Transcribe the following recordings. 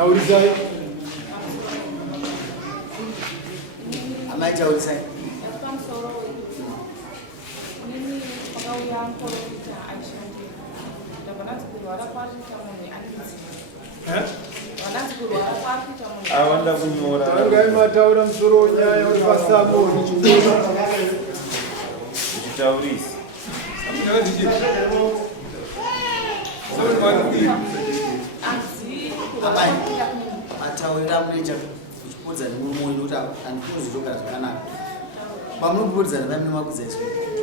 Taurizai. Amai taurizai. Awanda kunyora. Tangai mataura msoro nyaya uri pasamo nichindona. Kuchitaurisa. Amai mataura munecha kuchipodza nemumoyo nokuti handikuzi zvoga zvakanaka. Pamunopodzana vai munomakudza isu.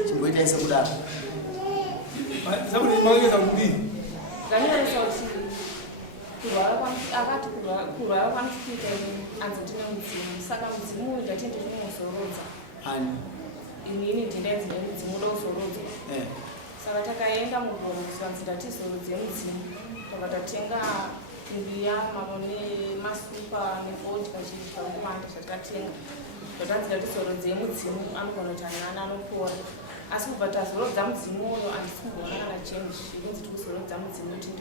Chimboita isa kudaro. Sabuni mageza kudini. Akati kurwara kwamukuita anzi ndine mudzimu saka mudzimu uyu ndatende zvinomuzorodza inini ndindainzi nemudzimu uda kuzorodzwa saka takaenda mugomusi vanzi ndatizorodze mudzimu taka tatenga mbiya mamwe nemasupa nevodka chii zvakawanda zvatakatenga zvatanzi ndatizorodze mudzimu anogona kuti anana anopora asi kubva tazorodza mudzimu uyo handisi kumboona kana chenji inzi tikuzorodza mudzimu kuti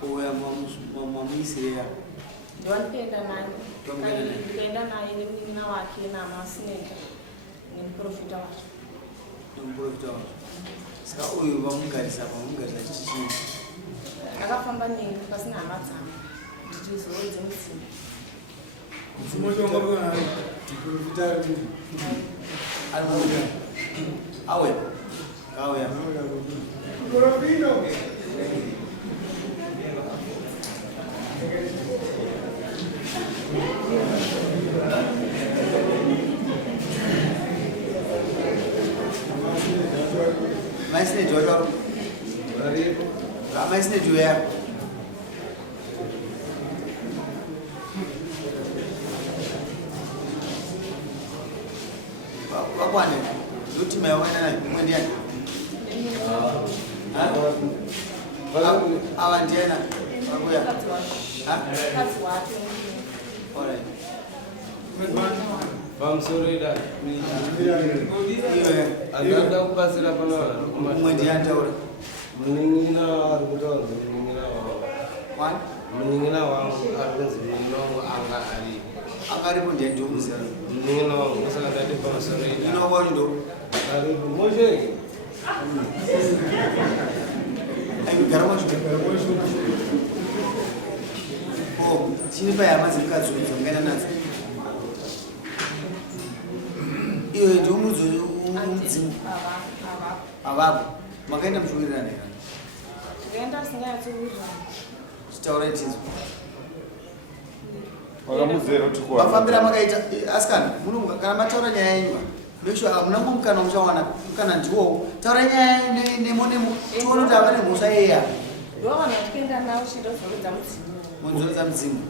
Kuya mamuisirea. Ndikaenda naye nemunina wake namasineta nemuprofita wacho. Nemuprofita wacho. Saka uyu vamugarisa chichii. Akafamba neni pasina hama dzangu ndichizorodze mudzimu. Mudzimu wanga muprofita ari. Ari awe. Kauya. Profino. Mais ne jodoh. Mais ne jual. Apa ni? Luti mewah mana? Kemudian. Awan dia nak. Aku ya. Alright. Sorry dah. Ada pasir apa nak? Kemudian tahu. Meningina betul. Meningina orang harus minum angkat hari. Angkat pun dia jom sih. Meningina orang masalah tadi pasir. You know what you do? Hari mungkin. Ayo garam aja. Oh, sini bayar masih kat sulit, jangan nak. Iyo jumu zimu. Abab, makanya mshughuli nani? Tukaenda singaya tuwira. Sitaure tizo. Wakamuzero tukwa. Mafambira makaita askana, muno kana mataura nyaya yenyu. Mesho amunango mukana uchawana kana ndiwo. Taura nyaya nemonemo. Tuono kuti avane mhosva yeya. Ndo vanhu vatikaenda navo chido zorodza mudzimu. Munzorodza mudzimu.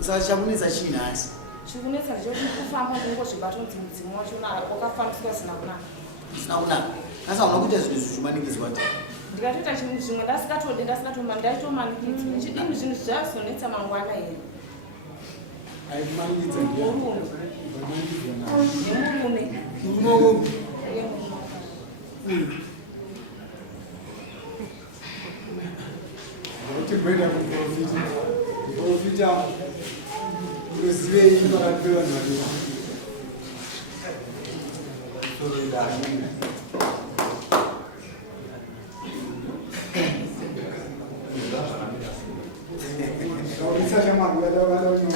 Saka chamunetsa chii nhasi? Chikunetsa ndechekuti kufamba ndingozvibata mudzimu wacho wakafambiswa zvisina kunaka. Zvisina kunaka. Asi hauna kuita zvinhu zvishomanikidzwa ti. Ndikatoita chinhu zvimwe ndaitomanikidza. Chidini zvinhu zvazonetsa mangwana here. Aimanikidza murume. Murume. Kwenda kuprofita uzive imba rapewa naDeus.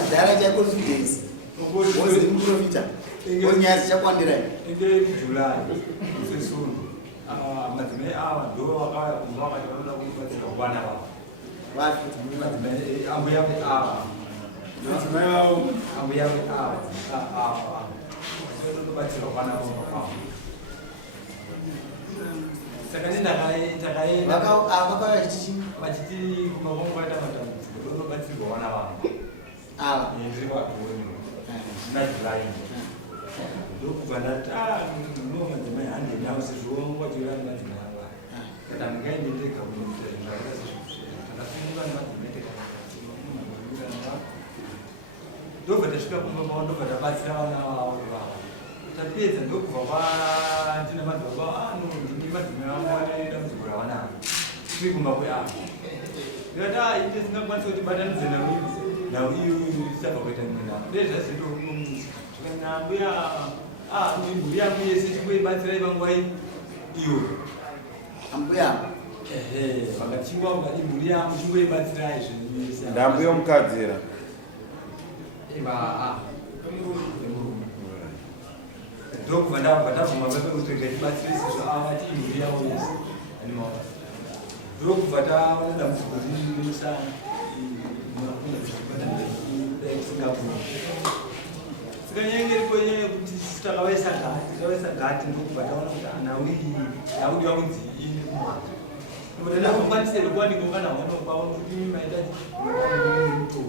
Adara cha confidence. Wozi muprofita. Wonyasi chakwandira. Inde July. Sesunu. Madzimai ava ndo vakatoda kubatsira vana vavo. Ambuya ava. Madzimai vavo. Ambuya ava. Kubatsira vana vavo. Saka ndakaenda Vakauya chichi. vachiti kumakongo vaita matambudziko ndonobatsirwa vana vavo. Ava. Ndiri vatoni. July. Ndokubva ndati madzimai handeni avo sezvo watoira madzimai ava. Kata ndingaende ndega ndakasununga nemadzimai ndega. Ndobva tasvika kumba ndobva tabatsira vana vavo ivavo. Tapedza ndokubva ndina madzibaba ndini madzimai vangu vane dambudziko ravanaro. Tiri kumba kweavo. ndikati ite singakwanisa kuti batanidze nawo iyo isabva kuita mwana ndezvazvito kumuzi zvikanambuya mburi yangu yese chikuibatsirai panguva iyo ambuya vakachingwa kungati mburi yangu chingoibatsirai zvinisa ndambuya mukadzira ndokubva ndabva ndabvuma pepekutsvega tibatsire sizvo avati mburi yavo yese ndokubva taona dambudziko rimusana singapura sikanyengeri kwenyaya kuti takavaisa gati ndokubva taona kuti anawii yakudiwa kunzi ine kumwana nokuti ndakukwanisire kuwanikongana wanokwaona kuti maitamuto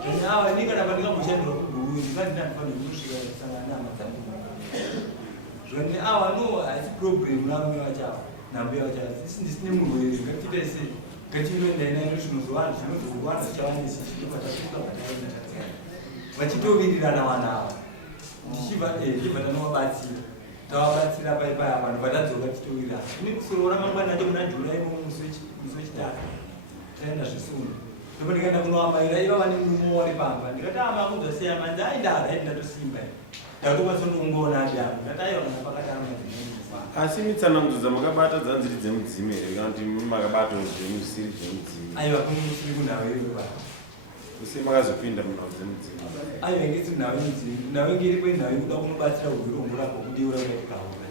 zvene ava ndingada pandingamoshandira kugurui ndikandinanifanira kusvika kusangana namadzangu zvone ava no hasi problem namume wachavo nambuya wachavo ndisine murwere ngatiite sei ngatiendainai zvinozovana zvinozowana zvichavanisi chinobatatukabataaaa vachitovirirana vana ava ndichibva tanovabatsira tavabatsira paipaya vanhu vatadzoka tichitowirirana ini kusoro ramangwana acho muna julai musi wechitatu taenda zvisunda ndopa ndikaenda kunovabaira iva vane murume wari pamba ndikati amakunzwa seya manzi aindagaiti ndatosimba ndakutokwanisa kundoungona adiamo ndataiona pakati asi mitsanangudzo dzamakabata dzanziri dzemudzime here kana kuti makabata zvemusiri zvemudzime aiva kumusiri kunhavo iyoyo use makazopinda munhau dzemudzime aiva ngeti nhau yemudzime nhau ingeri kwenhau yekuda kunobatsira urombo rako kudiura kwaikaona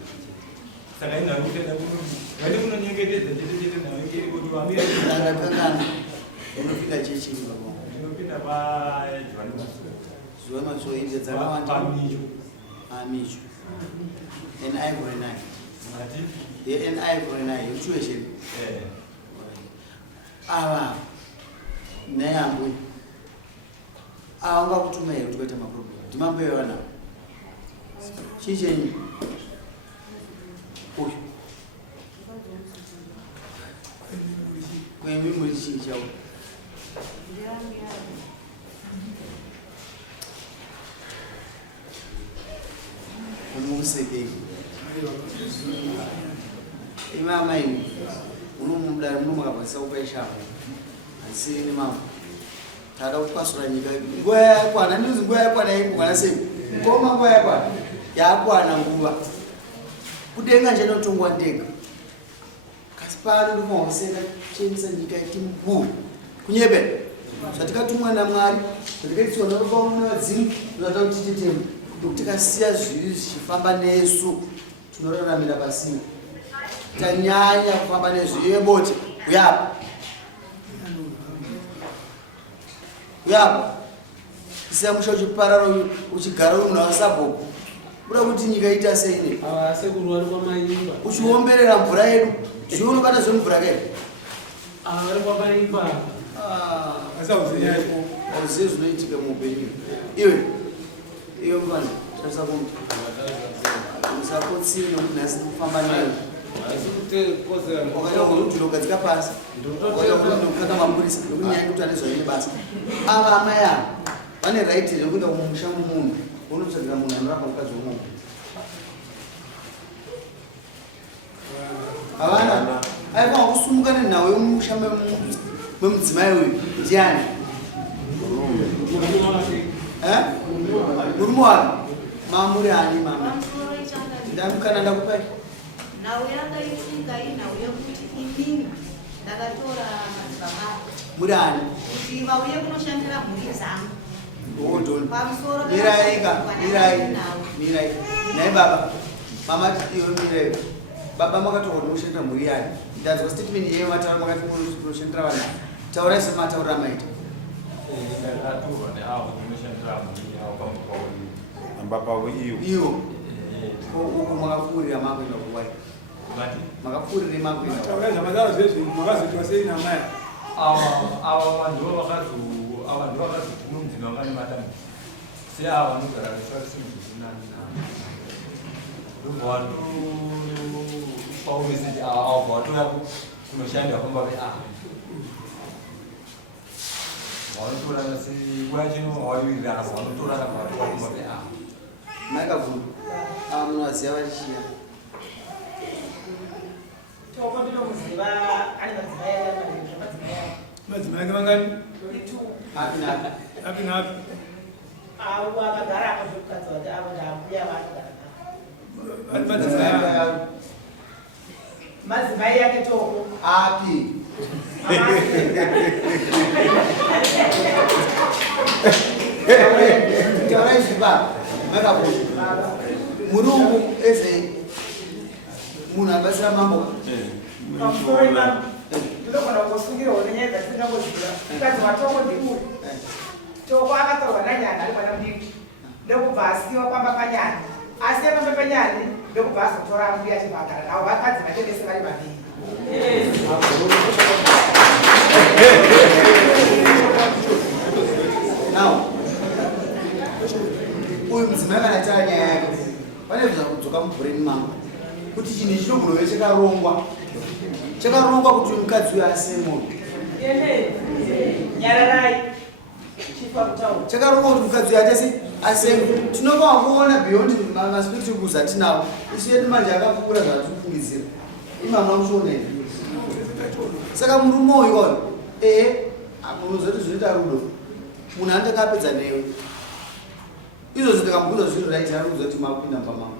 saka inhau kutenda vane kunonyengetedza chete nhau ingeri kuti vamirangakanana unopinda chechii baba inopinda pajuani masuo zuva masuo inde dzakawanda pamicho amicho an ivory night ati an ivory night uchuwecheni ava nayambwe ava ungakutuma here kuti kuita maproblem ndimambuya vana chichenyu uyu kwemi muri chii chavo umusekei imamaini unomudari munomakabvasisa kupa ishambo asi nemambo tada kupasura nyika nguva yakwana ndinonzi nguva yakwana ikwana sei ngoma nguva yakwana yakwana nguva kudenga njenotongwa ndenga kasi pano ndikumauseka chenisa nyika itimbu kunyepera zvatikatumwa namwari zvatikaitiwa narubaunavadzimu zvata kuti titemu ndokuti tikasiya zviri zvichifamba nesu tinoraramira pasina tanyanya kufamba nezvo iwe bote uyapa uyapa isiya musha uchiparara uchigara uri munhu wasabhuku uda kuti nyika ita seine uchiomberera mvura yedu zviwe unobata zvemvura kaii auzive zvinoitika muupenyu iwe mwana tarisa kuntu musakotsiri nokuti nhasi kufamba nayo wakaita kuti ndogadzika pasi ndokukaka mapurisa nokunyanya kuti ane zvaine basa ava amai ava vane raiti rekuenda kumusha mumunhu unotsvagira munhu anorapa mukadzi womunhu havana aifanwa kusumuka nenhau yemusha memudzimai uyu ndiani murume wake mamuri ani mama ndamukana ndakupai nhau yanga isvika inhau yekuti inini ndakatora madzibaba muri ani kuti vauye kunoshandira mhuri dzangu pamusoro mirai nai baba mama iwe mirai baba makataura kuti munoshandira mhuri yani ndanzwa statement yeye mataura makati munoshandira vanhu taurai semataurira maita amba pavo iwo uku makapfuurira makuenda kuvai makapfuurire makuenda ava vanhu vakazotuma mudzima vangane matambudziko seava vanogara vesivasimuzosinanina ndobva watopaumeseji avabva watoya kunoshanda kwamba veaa vanotorana senguva chino vawirirana vanotorana vatoakumba veaa maikavhuru ava munhu vaziva vachichiya toko ndinomuziva ani madzimai Madzimai ake vangani? Api napi? Avo akagara akazokudza kuti avo ndambuya vanogara Madzimai madzimai yake toko api tauraizviba makabuti murungu eze munhu abatsira mambo pamusoro imamo ndinogona kungosungirawo nenyaya dzatisingambozvira ukadzi matoko ndikuri toko akatorwa nanyana ari mwana mudiki ndokubva asiwa pamba panyani asiya pamba panyani ndokubva azotora mbuya achibvagara navo vakadzi vake vese vari vaviri now uyu mudzimai kana taura nyaya yake vanebvisa kudzoka mubrain mangu kuti chinhu chinogona kuve chakarongwa kuti uyu mukadzi uyo asemoni nyararai chifa kutaura chakarongwa kuti mukadzi uyo atese asemu tinobva kuona beyond maspectacles atinawo isu yedu manje akakura zvatikufungidzira imamwa muchionei saka murume uyu oyo munozoti zvinoita rudo munhu andakapedza newe izvozvo ndikamubvunza zviro raiti ari kuzoti makupinda pamama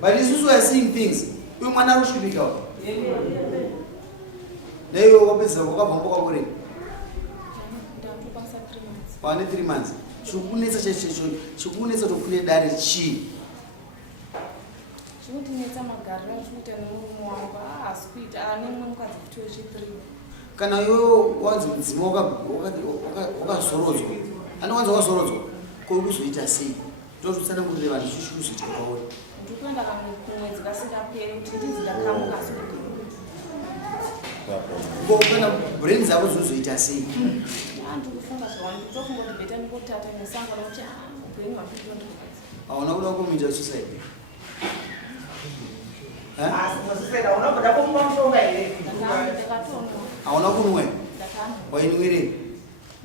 but isusu are seeing things uyu mwana ari kusvibika neiwe wakapedzisa wakabva mbokakurei wane 3 months chikunetsa chaichocho chikunetsa tokune dare chii chinotinetsa magariro achikuita nemurume wangu haasi kuita nemwe mukadzi kuti wechi3 kana iwewo wanzi mudzima wakazorodzwa anowanza wakazorodzwa kokuzoita sei totutsanangurire vanhu shushi kuzoita kwauri ndikuenda kumwedzi kasingaperi kuti ndizindakamukazi kana brain dzavo dzinozoita sei ndikufunga zvawani nditofunga kuti bheta ndikotata nesango nokuti upenyu hwapitondikazi hauna kuda kumiita suicide asi muzviseda unogoda kumupa mushonga here ndakatonwa hauna kunwe ndakanwa wainwirei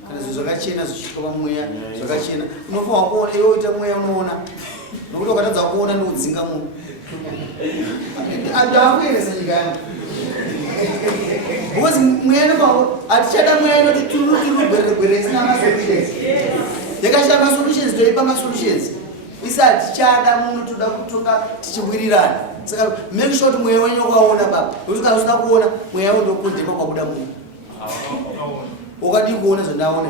kana zvinhu zvakachena zvichitwa pamweya zvakachena unofanwa kuona iwe uita mweya unoona nokuti wakatadza kuona ndiudzinga munhu ndakuendesa nyika yangu because mweya nopao hatichada mweya inoti turugwerere isina masolutions yakashaya masolutions toipa masolutions isi hatichada munhu toda kutonga tichiwirirana saka make sure kuti mweya wenyu wakaona baba nokuti kana usina kuona mweya wako ndokundema kwabuda munhu wakadi kuona zvandaona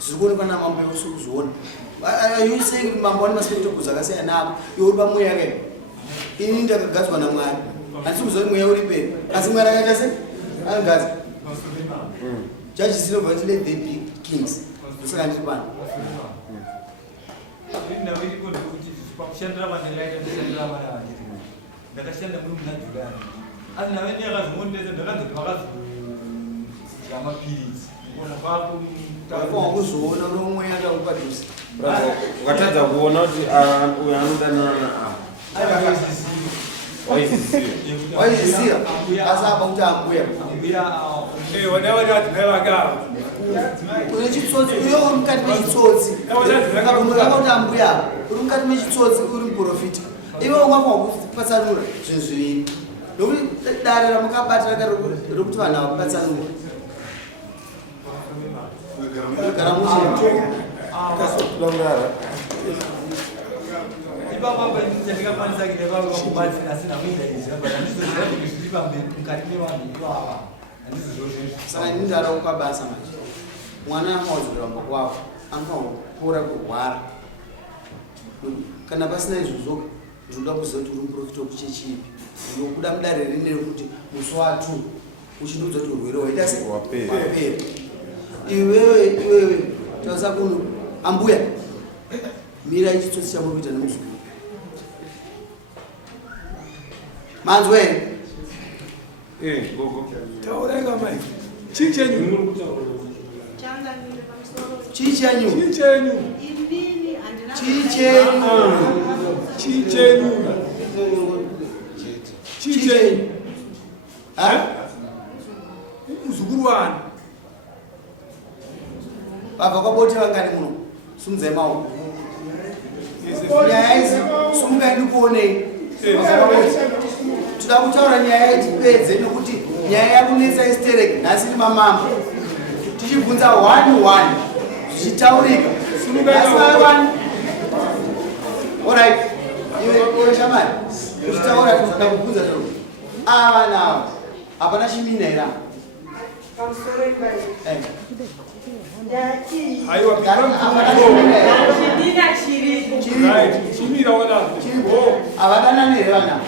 zviri kuonekwa namambo usiri kuzviona ayusei kuti mambo ane maspectacles akasiyana nako iwe uri pamweya kai ini ndakagadzwa namwari handisi kuziva kuti mweya uri peri asi mwari akaita sei anogadza chachisirobva kuti let there be kings ndosaka ndiri pano pakushandira vandakaita ndishandira vana vandiri ndakashanda muri muna julani asi nave nyakazimondesa ndakazoti vakazodya mapiritsi kuona kwako waifaa kuzoona uri mweya akakupadhusa ukatadza kuona kuti uyo anodanana waizisiya asi apa kuti ambuya wadavati vadzimai vake ava une chitsotsi uyo uri mukati mechitsotsi akakunokaa kuti ambuya uri mukati mechitsotsi uri muprofita iwe ungafanwa kupatsanura zvinhu zviviri nokuti dare ramukabata raka rokuti vanhu havakupatsanura gara muchekasotulangara ipapapa chandikakwanisa kuita vave vakubatsira asina kuita izvi but handizoziva kuti zviri pamberi mukati mevanhu ivava handizozvozvezvo saka ini ndara kukabasa manje mwana amawadzoramba kwavo anofanwa kupora kurwara kana pasina izvozvo ndinoda kuziva kuti uri muprofita wekuchechiipi ndokuda mudare rine rekuti musi wa2 uchindudza kuti urwere waita sei wapera iwewe tausa kuno ambuya mira ichitsotsi chamuri kuita nemuzukuru manzwe gogo tauraika mai chii chenyu changamire pamusoro chii chanyu chii chenyu inini handina chii chenyu chii chenyu chii chenyu muzukuru wani babva kwaboti vangani muno sumudzai maoko nyaya idzi sumukaindi kuonei toda kutaura nyaya itipedze nekuti nyaya yakunetsa istereki nhasi iri mamambo tichibvunza 1-1 zvichitaurika. Alright, iwe shamari uchitaura tinoda kubvunza zvaro ava navo hapana chimina here pamusoro ipai Aiwa, chimina chiripo havadanani here vana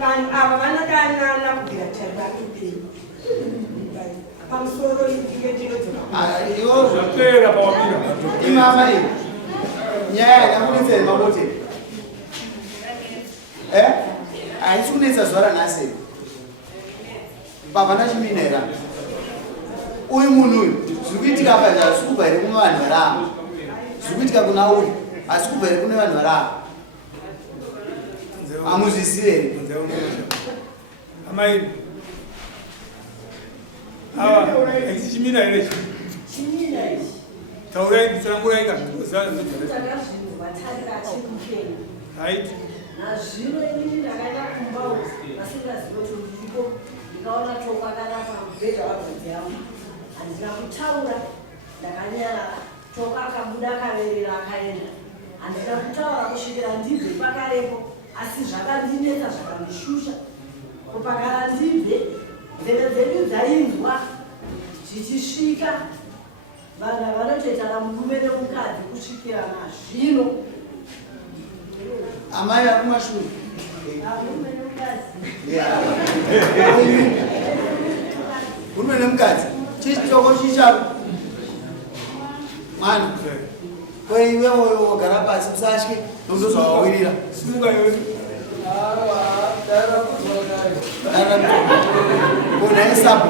vanhu ava vanodanana kubvira charivatopei pamusoro imama iyi nyaya yakunetsei maboteni haisi kunetsa zuva ranhasi pavana chimina here uyu munhu uyu zviri kuitika apa hazvi kubva here kune vanhu varava zviri kuitika kuna uyu hasi kubva here kune vanhu varava hamuzvisive here amai awa chimina here taurai nditsanangurai right nazvino inini ndakaenda kumbawo vasingazive chozviko ndikaona tokwakana pamubhedha wabvudzi yangu handina kutaura ndakanyara toka akabuda akaverera akaenda handina kutaura kusvikira ndibve pakarepo asi zvakandinetsa zvakandishusha kupakara ndibve nzeve dzedu dzainzwa zvichisvika vanhu vanotoitana murume nemukadzi kusvikira nazvino amai vakumashure murume nemukadzi chitoko chichapo mwana kweiwewoyo wogara pasi usatye nokutozvawawirira konaisapo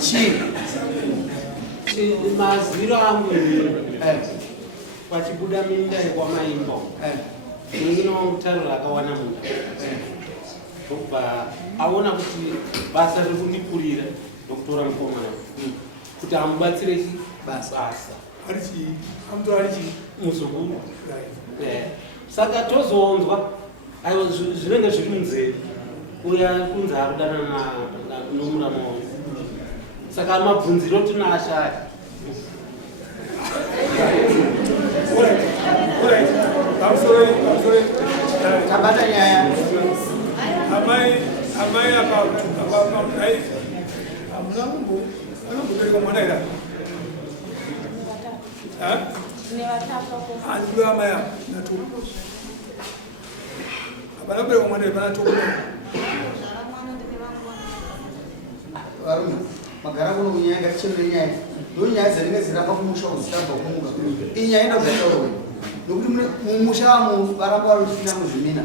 chii maziro angu pachibuda minda yekwamaimbo inotarura akawana munda obva aona kuti basa riri kundikurira nokutora mukomana kuti amubatsire basa muzukuru saka tozoonzwa aiwa zvinenge zviri munzeve uya kunzi arudana nomurama wangu saka mabvunziro tinoashaya tabata nyaya amai apa hamuna kumbobereka mwana ira handiwe amai apa natoko hapana kubereka mwana ira panatoko varume magara kuno kunyaya ngatichemere nyaya ndonyaya dzinenge dziramba kumusha kuzitabva kumuka iyi nyaya inobvataurwe nokuti mumusha wamo varamba varusina muzvimina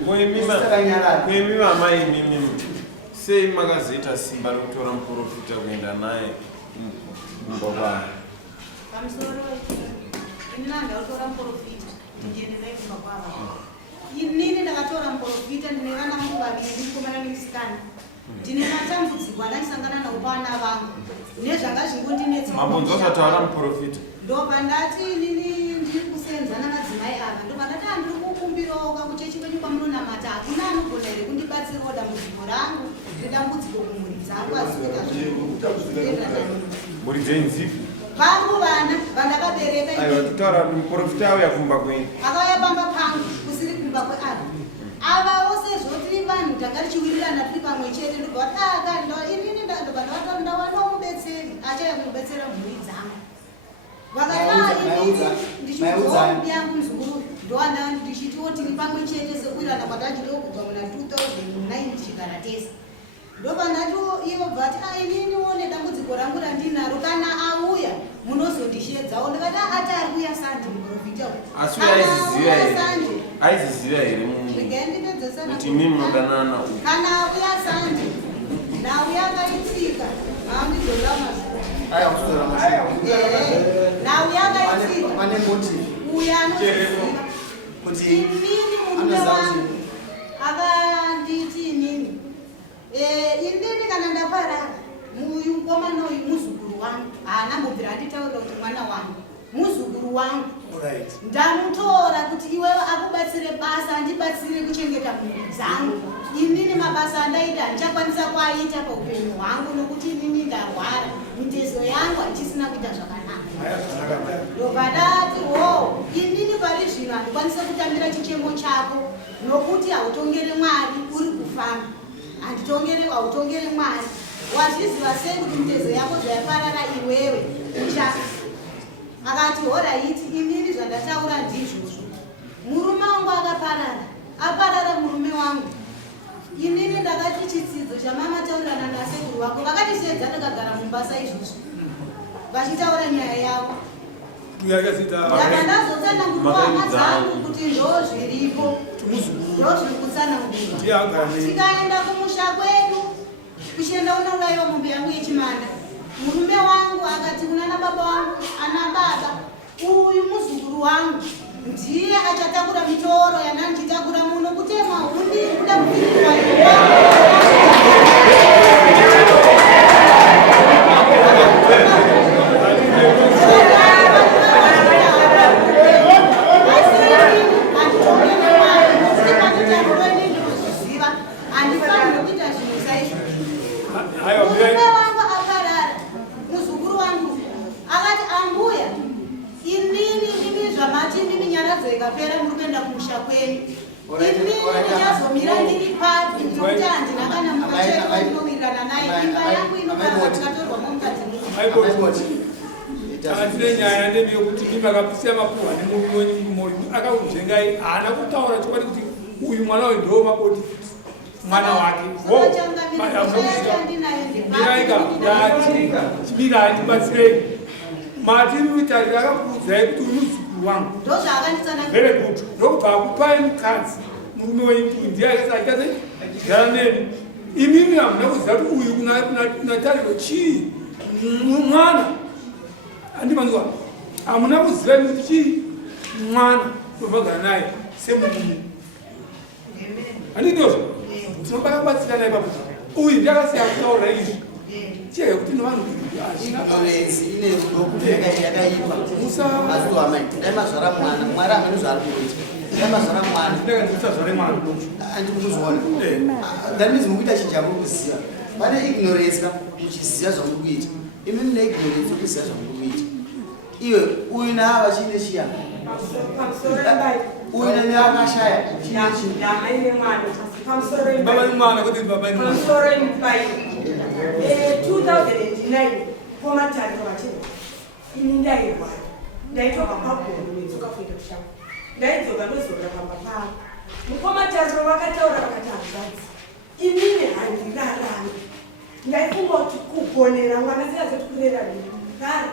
kuemima amai imimi sei makazoita simba rokutora muprofita kuenda naye mumba kwavo pamusoro inini handautora muprofita ndiende naye kumba kwavo inini ndakatora muprofita ndine vana vangu vaviri ndimukomana nemusikana ndine matambudziko andandisangana nawo pana vangu nezvanga zvingondinetsamabonzosataura muprofita ndopandati inini ndiri kusenza namadzimai ava ndopandati handiri kukumbirawo kakuchechi kwenyu kwamunonamata hakuna anogona here kundibatsirawo dambudziko rangu nedambudziko kumhuri dzangu mhuri dzenzipi vangu vana vandakabereka taura muprofita auya kumba kwenyu akauya pamba pangu kusiri kumba kweava avawo sezvo tiri vanhu tanga tichiwirirana tiri pamwe chete ndobvainini ndobva ndawana mubetseri achaya kumubetsera mhuri dzangu vakataa ndichiudzawo mbi yangu muzukuru ndowana ndichitiwo tiri pamwe chete sekuwirirana kwatachidoo kubva muna 2009 tichigara tese ndopandati ivo bvati ininiwo nedambudziko rangu randinaro kana auya munozondishedzawo ndikati ati ari kuya sanje muprofita asi aiziziva here kuti mimi munodanana kana auya sanje nauya akaitika nauya akaitika uya anoziva kuti inini murume wangu akanditi inini inini kana ndaparara muyu mukomana uyu muzukuru wangu haanambobvira anditaurira kuti mwana wangu muzukuru wangu ndamutora kuti iwewe akubatsire basa andibatsire kuchengeta mhuri dzangu. Inini mabasa andaita ndichakwanisa kuaita paupenyu hwangu nokuti inini ndarwara. Mitezo yangu hachisina kuita zvakanaka. Ndobadati inini pari zvino handikwanisa kutambira chichemo chako nokuti hautongeri Mwari uri kufamba. Hautongeri Mwari. Wazviziva sei kuti mitezo yako zvayaparara iwewe ucha. Akati horaiti inini zvandataura ndizvozvo. Murume wangu aparara murume wangu. Inini ndakati chitsidzo chamama taurirana nasekuru wako vakatisedza takagara mumbasa izvozvo vachitaura nyaya yavo. Ndakandazotsanangurwa hama dzangu kuti ndozviripo ndozviri kutsanangurwa. Tikaenda kumusha kwedu kuchienda unourayiwa mombe yangu yechimanda, murume wangu akati kuna nababa wangu, ana baba, uyu muzukuru wangu ndiye achatakura mitoro yananditakura muno kutema hundi kuda kupirirwa ikapera murikuenda kumusha kwenu. Inini ndichazomira ndiri papi nokuti handina kana mukachero ndinowirirana naye. Imba yangu inogara tikatorwa mumukadzi tine nyaya ndemi yokuti mimba akapisa mapuhwa nemurume akauzengai haana kutaura chokwadi kuti uyu mwana uyu ndo maboti mwana wake. Miraika chimira handibatsirei mati mutarira akakuudzai kuti uyu wangu very good ndokubva akupai mukadzi murume wenyu ndiye akasagara neni. Imimi hamuna kuziva kuti uyu kuna tariro chii mwana handimanzwa hamuna kuziva kuti chii mwana tobvagara naye semurume handindozvo tinobakabatsirana ipapo. Uyu ndiakasiya kutaura izvi chega kuti nevanhu mazvara mwana Mwari amene zvaari kuita mazvara mwana ndakandisazvare mwana andikuzviona ndanizi mukuita chijabvu kuziva pane ignorance muchiziva zvamuri kuita imi mune ignorance yokuziva zvamuri kuita iwe uyu naava chiine chiya uyu neakashaya baba mwana kuti baba mwana 2009 komatariro vachii ini ndairwara ndaitoka pagomo nedzoka kuenda kushango ndaidzoka ndozokera pamba pavo mukomatariro vakataura vakati hanzvadzi inini handirarani ndaifunga kuti kugonera mwana singazoti kurera gara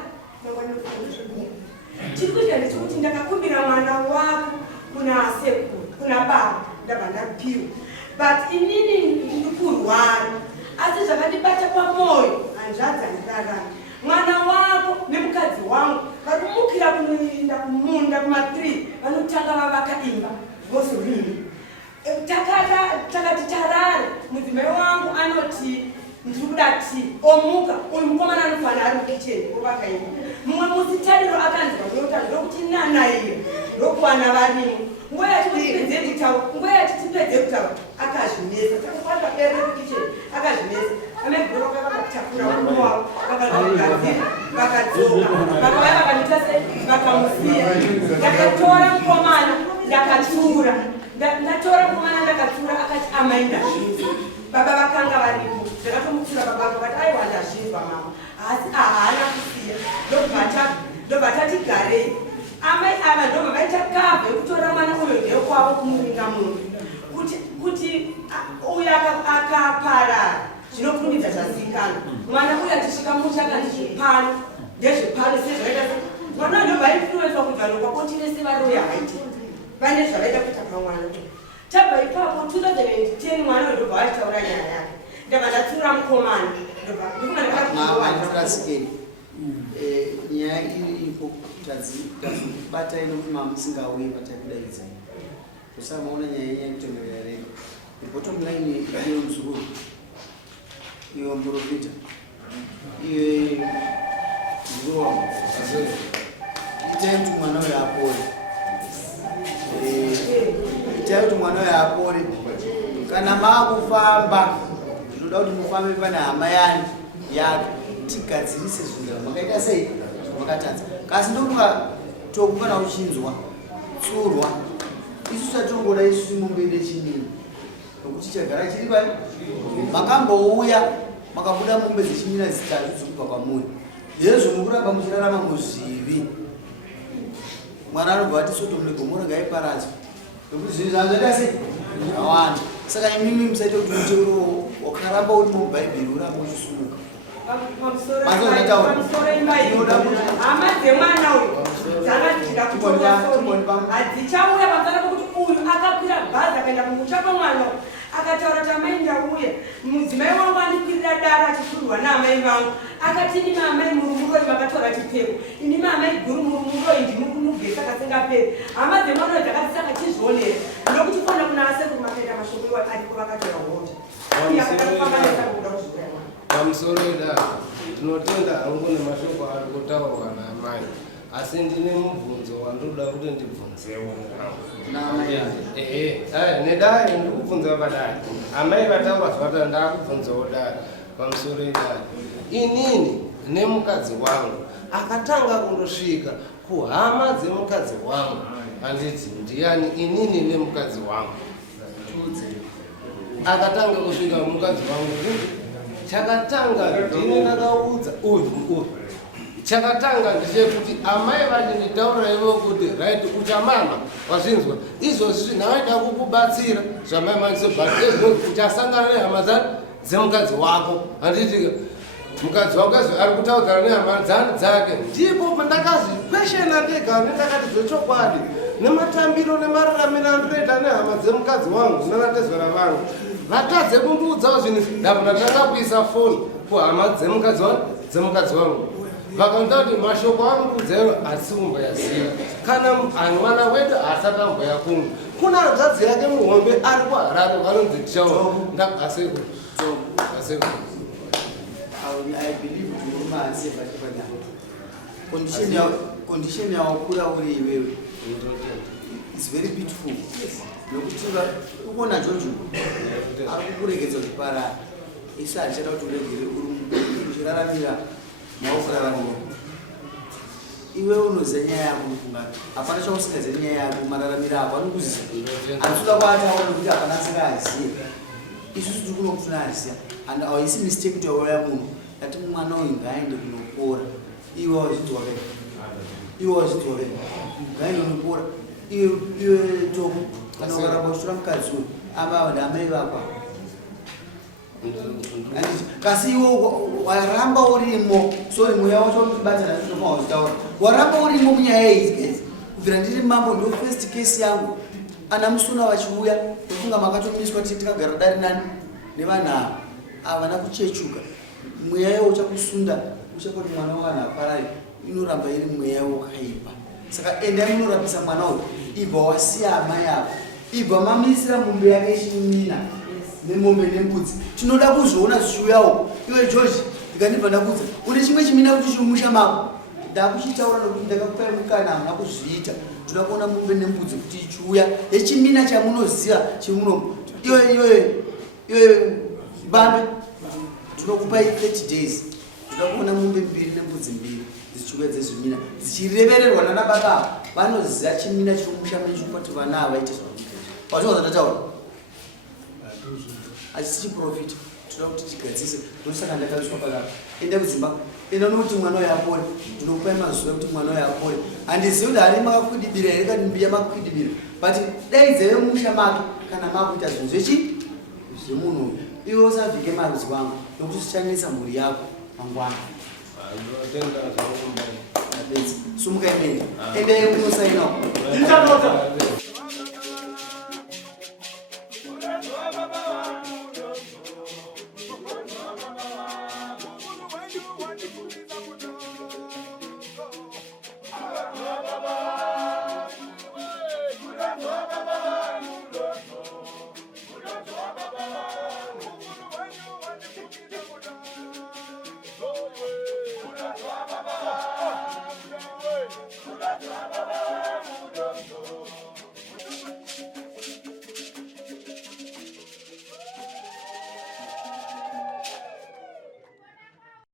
chiri kuita ndechekuti ndakakumbira mwana wako kuna sekuru kuna baba ndabva ndapiwa but inini ndikurwara asi zvakandibata pamwoyo hanzvadzi handirarani. Mwana wako nemukadzi wangu vakumukira kunoenda kumunda kuma3 vanotanga vavaka imba vozorimi. Takati tarare mudzimai wangu anoti ndiri kuda tii omuka uyu mukomana anofanira ari mukicheni ovaka imba. Mumwe musi tariro akanzwa ndokuti ndokuti nanaiyo ndokuwana varimo nguva yatipedze kutaura akazvinesa takakwandaberere kukicheni akazvinesa amegoroka vakatakura murume wavo vakagadzira vakadzoka vakauya vakamita sei vakamusiya. Ndakatora mukomana ndakatura ndatora mukomana ndakatura akati amai ndazvinza baba vakanga varipo ndakatomutura baba vakati aiwa ndazvinzwa mama asi haana kusiya ndobva tati garei amai ava ndobva vaita kabve kutora mwana uyo ndekwavo kumuringa munhu kuti uyu akaparara zvinokurumidza zvazikanwa. Mwana uyu achisvika musha akati zvipano ndezvepano sezvaita mwana ndobva ainfluenswa kubva nokwako tinese varoya haiti vane zvavaita kuita pamwana. Tabva ipapo 2010 mwana uyu ndobva achitaura nyaya yake ndabva ndatsura mukomana ndobva nyaya iripo tadzibata inokuti mamusingauye pataikudaidzai tosamaona nyaya yenyaya kutongerera rega bottom line iyo mzukuru iyo mprofita iye mzukuru wangu itai kuti mwana uyo apore itai kuti mwana uyo apore kana maakufamba ndinoda kuti mufambe pane hama yani yake tigadzirise zvinhu makaita sei makatadza kasi ndokuka tokufana kuchinzwa tsurwa isu tatongoda isu mumbende chinini nokuti chagara chiri pai makambouya makabuda mombe dzechimina zitatu dzokubva kwamuri yezvo mukuramba muchirarama muzvivi mwana anobva ati sotomlegomora ngaiparadzwa nokuti zvinhu zvanzoita sei zvawanda saka imimi musaita kuti mutero wakaramba uri mubhaibheri uramba uchisumuka hama dzemwana uyu dzakatida hadzichauya pamusana pokuti uyu akakwira bhazi akaenda kumusha kwamwana akataura kuti amai ndauya mudzimai wangu andikwirira dara achikurwa naamai vangu akati inimi amai murumuroi makatora chipfeko inimi amai guru murumuroi ndimukunugesa kasingaperi hama dzemwana uyu dzakati saka chizvionera nokuti kona kuna asekuru makaita mashoko iwa ariko vakatora hota uye akatafamba nesakuda kuzvikuya pamusoro ida tinotenda hangu nemashoko ari kutaurwa naamai asi ndine mubvunzo wandoda kuti ndibvunzewo nedai ndikubvunzewo padai amai vataura zvata ndakubvunzewo dai pamusoro idai inini nemukadzi wangu akatanga kundosvika kuhama dzemukadzi wangu handiti ndiani inini nemukadzi wangu akatanga kusvika mukadzi wangu chakatanga ndine ndakaudza uyu chakatanga ndechekuti amai vachinditaura ivo kuti right uchamama wazvinzwa izvozvi zvinawaida kukubatsira zvamai mandisobhaezvo uchasangana nehama dzemukadzi wako handiti mukadzi wako ari kutaudzana nehama dzake ndipo pandakazvikweshena ndega ndakati zvechokwadi nematambiro nemararamiro andoita nehama dzemukadzi wangu nanatezvera vangu vakadze kundiudzawo zvinhu ndabva ndatanga kuisa foni kuhama dzemukadzi wangu vakanita kuti mashoko angu dzaivo hatisi kumboyaziva kana mwana wedu haasi akamboyakumwe kuna hanzvadzi yake muhombe ari kuharare vanonzi tichawo asekuru I believe you are safe condition yaukura uri iwewe is very beautiful nokuti ukona jojo ari kukuregedza kuti parara isi hachada kuti uregere uri uchiraramira maufura vanhu iwe unoziva nyaya yako mufunga hapana chausingaziva nyaya yako mararamiro ako anokuziva anosuda kuataura nokuti hapana asingazive isusu tiri kuno kufuna aziva and haisi mistake kuti wauya munhu ati mwana uyu ngaaende kunopora iwe wazvidzwa vei ngaaende kunopora iwe toku kana ukaramba uchitora mukadzi uyu amba amai vakwa kasi iwe waramba urimo sori mweya wacho unotibatana nezvomawazitaura waramba urimo munyaya idzi kubvira ndiri mambo ndo first case yangu ana musuna vachiuya ofunga makatomiswa titi tikagara dari nani nevanhu ava havana kuchechuka mweya yawo uchakusunda uchakoti mwana wakana aparai inoramba iri mweya wakaipa saka endai munorapisa mwana uyu ibva wasiya amai avo ibva mamisira mombe yake ichimina nemombe nembudzi tinoda kuzviona zvichiuyawo iwe george ndikandibva ndakudza une chimwe chimina kuti chimusha mako ndakuchitaura nokuti ndakakupai mukana hamuna kuzviita toda kuona mombe nembudzi kuti ichiuya yechimina chamunoziva chimuno iwe bambe tinokupai 30 days toda kuona mombe mbiri nembudzi mbiri dzichiuya dzezvimina dzichirevererwa nanababa vanoziva chimina chinomusha mechikwati vana avaite zvavazvinonza ndataura hachisi chiprofita toda kuti tigadzise ndosaka ndakaiswa pakapa enda kudzimba enda nokuti mwana uyo apore ndinokupai mazuva ekuti mwana uyo apore handizivi kuti hari makakwidibira here kana mbiya makwidibira but daidzeve mumusha make kana makuita zvinhu zvemunhu iwe usavhike marudzi wangu nokuti zvichanetsa mhuri yako mangwana sumuka imene endai unosainawo